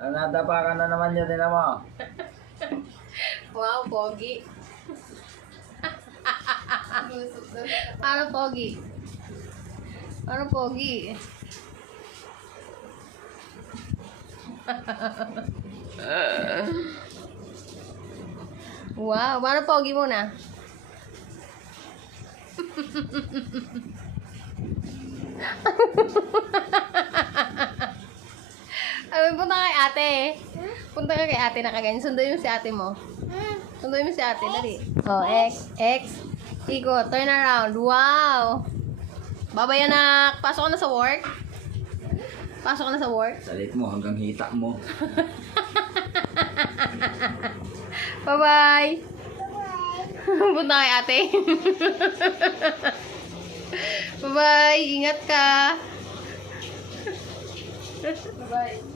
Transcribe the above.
Nadapa ka na naman yun, din mo. Wow, pogi. Ano pogi? Ano pogi? Wow, paano pogi mo na? Ay, punta kay ate. Punta ka kay ate na kaganyan. Sunduin mo si ate mo. Sunduin mo si ate, dali. Oh, X. Ikot, turn around. Wow! Babay anak, pasok ka na sa work? Pasok ka na sa work? Salit mo hanggang hita mo. Bye-bye! Punta kay ate. Bye-bye! Ingat ka! Bye-bye!